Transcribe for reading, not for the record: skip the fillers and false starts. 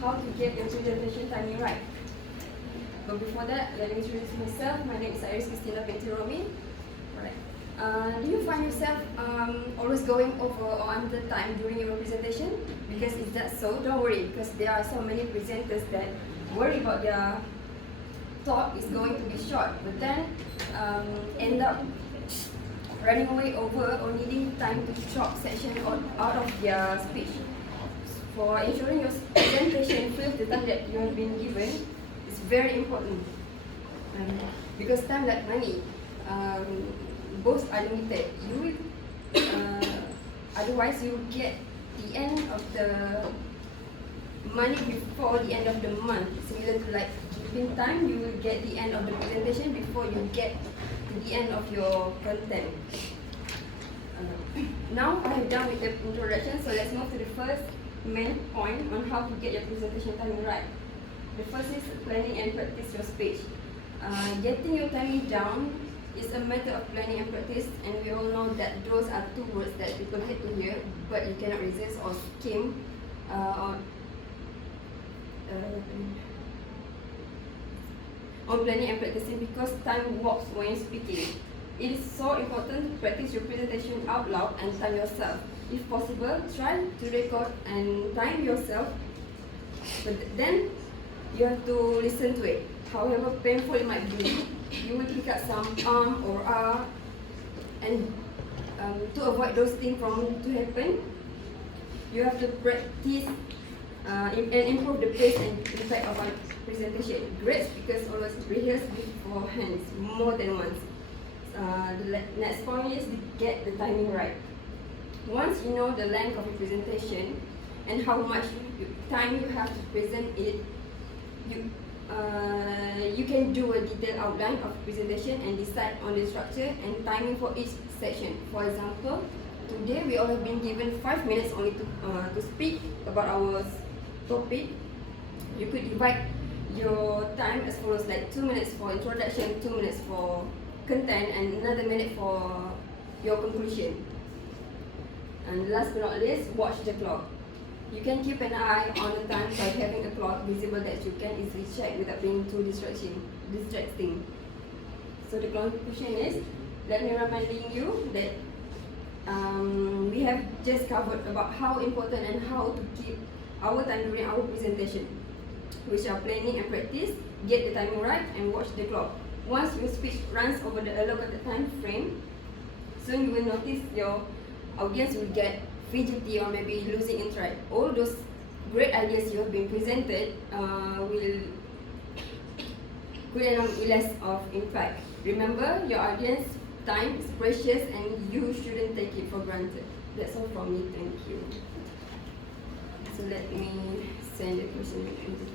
how to get your presentation timing right. But before that, let me introduce myself. My name is Airees Qistina Binti Romi. Alright. Do you find yourself always going over or under time during your presentation? Because if that's so, don't worry, because there are so many presenters that worry about their talk is going to be short, but then end up running way over or needing time to chop section out of their speech. For ensuring your presentation fills the time that you have been given, it's very important. Because time like money, both are limited. You will, otherwise you will get the end of the money before the end of the month. Similar to like keeping time, you will get the end of the presentation before you get to the end of your content. Now I have done with the introduction, so let's move to the first main point on how to get your presentation timing right. The first is planning and practice your speech. Getting your timing down is a matter of planning and practice, and we all know that those are two words that people hate to hear, but you cannot resist or skim on planning and practicing, because time walks when speaking. It is so important to practice your presentation out loud and time yourself. If possible, try to record and time yourself, but then you have to listen to it. However painful it might be, you will pick up some or and to avoid those things from to happen, you have to practice and improve the pace and impact of our presentation. Great speakers always rehearse beforehand more than once. The next point is to get the timing right. Once you know the length of your presentation and how much time you have to present it, you can do a detailed outline of presentation and decide on the structure and timing for each section. For example, today we all have been given 5 minutes only to speak about our topic. You could divide your time as follows, like 2 minutes for introduction, 2 minutes for content, and another minute for your conclusion. And last but not least, watch the clock. You can keep an eye on the time by having a clock visible that you can easily check without being too distracting. So the conclusion is, let me reminding you that we have just covered about how important and how to keep our time during our presentation, which are planning and practice, get the timing right, and watch the clock. Once your speech runs over the allocated time frame, soon you will notice your audience will get fidgety or maybe losing interest. All those great ideas you have been presented will be less of impact. Remember, your audience time is precious and you shouldn't take it for granted. That's all from me. Thank you. So let me send the question into the